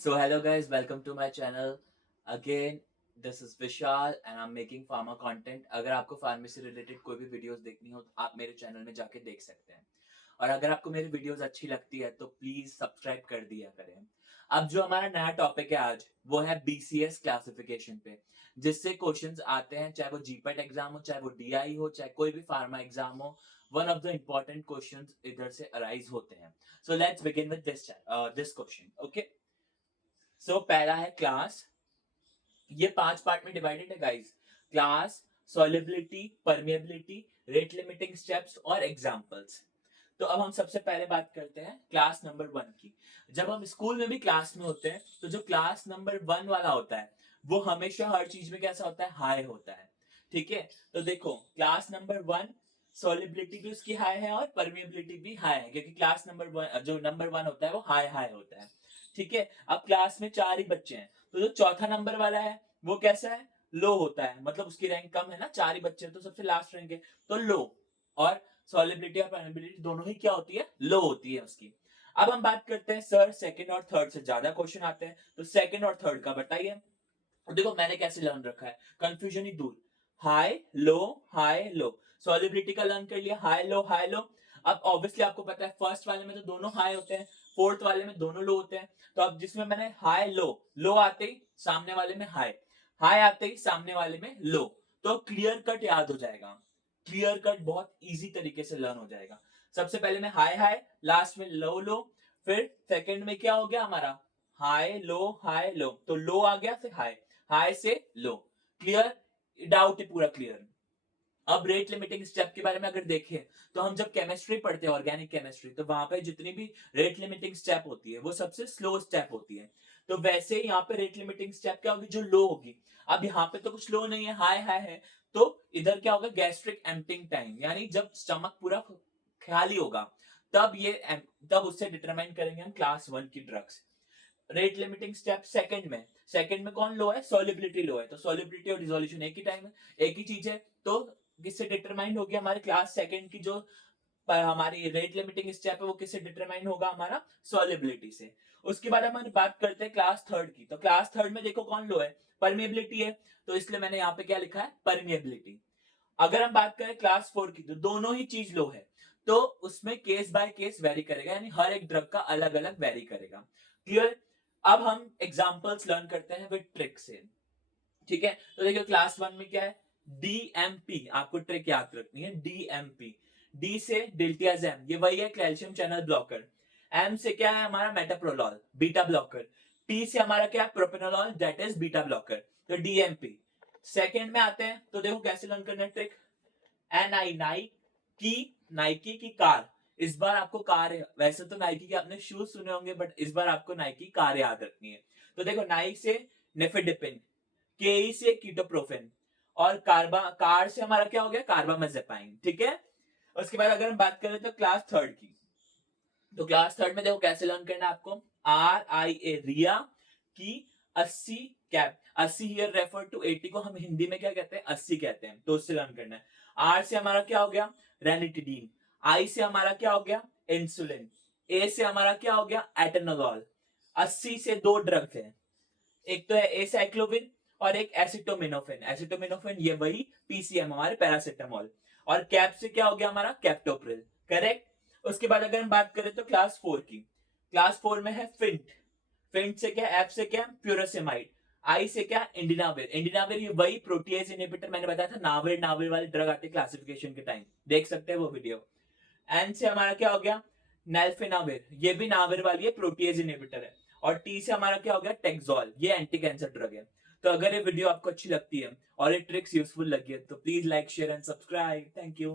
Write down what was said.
So hello guys, welcome to my channel. Again, this is Vishal and I'm making pharma content. अगर आपको pharmacy से related कोई भी videos देखनी हो तो आप मेरे चैनल में जाके देख सकते हैं। और अगर आपको मेरी वीडियोस अच्छी लगती है तो प्लीज सब्सक्राइब कर दिया करें। अब जो हमारा नया टॉपिक है आज वो है बीसीएस क्लासिफिकेशन पे, जिससे क्वेश्चंस आते हैं, चाहे वो जीपेट एग्जाम हो, चाहे वो डीआई हो, चाहे कोई भी फार्मा एग्जाम हो। One of the important questions इधर से अराइज होते हैं। So let's begin with this question. Okay, so पहला है क्लास। ये 5 पार्ट में डिवाइडेड है guys. Class, solubility, permeability, rate limiting steps और एग्जांपल्स। तो अब हम सबसे पहले बात करते हैं क्लास नंबर 1 की। जब हम स्कूल में भी क्लास में होते हैं तो जो क्लास नंबर 1 वाला होता है वो हमेशा हर चीज में कैसा होता है, हाई होता है। ठीक है, तो देखो क्लास नंबर 1 सॉल्युबिलिटी भी उसकी हाई है और परमिएबिलिटी भी हाई है, क्योंकि क्लास नंबर 1 जो नंबर 1 होता है वो हाई हाई होता है। ठीक है, अब क्लास में 4 ही बच्चे हैं तो जो चौथा नंबर वाला है वो कैसा है, लो होता है, मतलब उसकी रैंक कम है ना, 4 ही बच्चे हैं तो सबसे लास्ट रैंक है तो लो। और सॉल्युबिलिटी और परमिएबिलिटी दोनों ही क्या होती है, लो होती है उसकी। अब हम बात करते हैं सर सेकंड और थर्ड से ज्यादा क्वेश्चन आते हैं तो सेकंड और थर्ड का बताइए। देखो मैंने कैसे लर्न रखा है, कंफ्यूजन ही दूर। High low, high low. Solubility का लर्न कर लिया, हाई लो हाई लो। अब ऑब्वियसली आपको पता है फर्स्ट वाले में तो दोनों हाई होते हैं, फोर्थ वाले में दोनों लो होते हैं। तो अब जिसमें मैंने हाई लो, लो आते ही सामने वाले में हाई, हाई आते ही सामने वाले में लो, तो क्लियर कट याद हो जाएगा। क्लियर कट बहुत इजी तरीके से लर्न हो जाएगा। सबसे पहले में हाई हाई, लास्ट में लो लो, फिर सेकंड में क्या हो गया हमारा, हाई लो, तो लो आ गया फिर हाई, हाई से लो। क्लियर, डाउट है पूरा क्लियर। अब रेट लिमिटिंग स्टेप के बारे में अगर देखें तो हम जब केमिस्ट्री पढ़ते हैं, ऑर्गेनिक केमिस्ट्री, तो वहां पे जितनी भी रेट लिमिटिंग स्टेप होती है वो सबसे स्लो स्टेप होती है। तो वैसे ही यहाँ पे रेट लिमिटिंग स्टेप क्या होगी, जो लो होगी। अब यहाँ पे तो कुछ लो नहीं है, हाई हाई है, तो इधर क्या होगा, गैस्ट्रिक एम्पटिंग टाइम, यानी जब स्टमक पूरा खाली होगा तब ये तब उससे डिटरमाइन करेंगे हम क्लास 1 की drugs. Rate limiting step second में कौन लो है, सॉल्युबिलिटी लो है, तो सॉल्युबिलिटी और डिसोल्यूशन एक ही टाइम है, एक ही चीज है। तो किससे डिटरमाइन होगी हमारे क्लास सेकंड की जो हमारी रेट लिमिटिंग स्टेप है वो किससे डिटरमाइन होगा, हमारा सॉल्युबिलिटी से। उसके बाद हम बात करते हैं क्लास थर्ड की। तो क्लास थर्ड में देखो कौन लो है, परमिएबिलिटी है, तो इसलिए मैंने यहाँ पे क्या लिखा है, परमिएबिलिटी। अगर हम बात करें क्लास 4 की तो दोनों ही चीज लो है, तो उसमें केस बाय केस वेरी करेगा, यानी हर एक ड्रग का अलग अलग वेरी करेगा। क्लियर। अब हम एग्जांपल्स लर्न करते हैं विद ट्रिक से। ठीक है, तो देखिए क्लास 1 में क्या है, डीएमपी, आपको ट्रिक याद रखनी है, डीएमपी। डी से डिल्टियाजेम, ये वही है कैल्शियम चैनल ब्लॉकर। एम से क्या है हमारा, मेटाप्रोलॉल, बीटा ब्लॉकर। टी से हमारा क्या है, propranolol, that is beta blocker. तो डीएमपी। सेकंड में आते हैं तो देखो कैसे लर्न करना है ट्रिक। एन आई, नाइकी, नाइकी की कार। इस बार आपको कार, वैसे तो नाइकी के आपने शूज सुने होंगे बट इस बार आपको नाइकी कार याद रखनी है। तो देखो नाइक से नेफेडिपिन, के से कीटोप्रोफेन, और कार से हमारा क्या हो गया, कार्बामेजेपाइन। ठीक है, उसके बाद अगर हम बात करें तो क्लास थर्ड की, तो क्लास थर्ड में देखो कैसे लर्न करना है आपको। आर आई ए, रिया की 80 कैप, 80 हियर रेफर टू 80 को हम हिंदी में क्या कहते हैं, 80 कहते हैं, तो उससे लर्न करना है। आर से हमारा क्या हो गया, रेनिटिडीन। आई से हमारा क्या हो गया, इंसुलिन। ए से हमारा क्या हो गया, एटेनोलॉल। 80 से दो ड्रग्स हैं, एक तो है एसाइक्लोविन और एक एसिटोमिनोफेन। एसिटोमिनोफेन ये वही पीसीएम, हमारे पैरासिटामोल। और कैप से क्या हो गया हमारा, कैप्टोप्रिल। करेक्ट। उसके बाद अगर हम बात करें तो क्लास 4 की, क्लास 4 में है फिंट। फिंट से क्या, एफ से क्या, प्यूरासेमाइड। आई से क्या, इंडिनाविर। इंडिनाविर ये वही प्रोटीएज इनहिबिटर, मैंने बताया था नाविर नाविर वाली ड्रग आती है क्लासिफिकेशन के टाइम, देख सकते हैं वो वीडियो। एन से हमारा क्या हो गया, नेल्फिनाविर, ये भी नाविर वाली है, प्रोटीएज इनहिबिटर है। और टी से हमारा क्या हो गया, टेक्सोल, ये एंटी कैंसर ड्रग है। तो अगर ये वीडियो आपको अच्छी लगती है और ये ट्रिक्स यूजफुल लगी है तो please like share and subscribe. Thank you.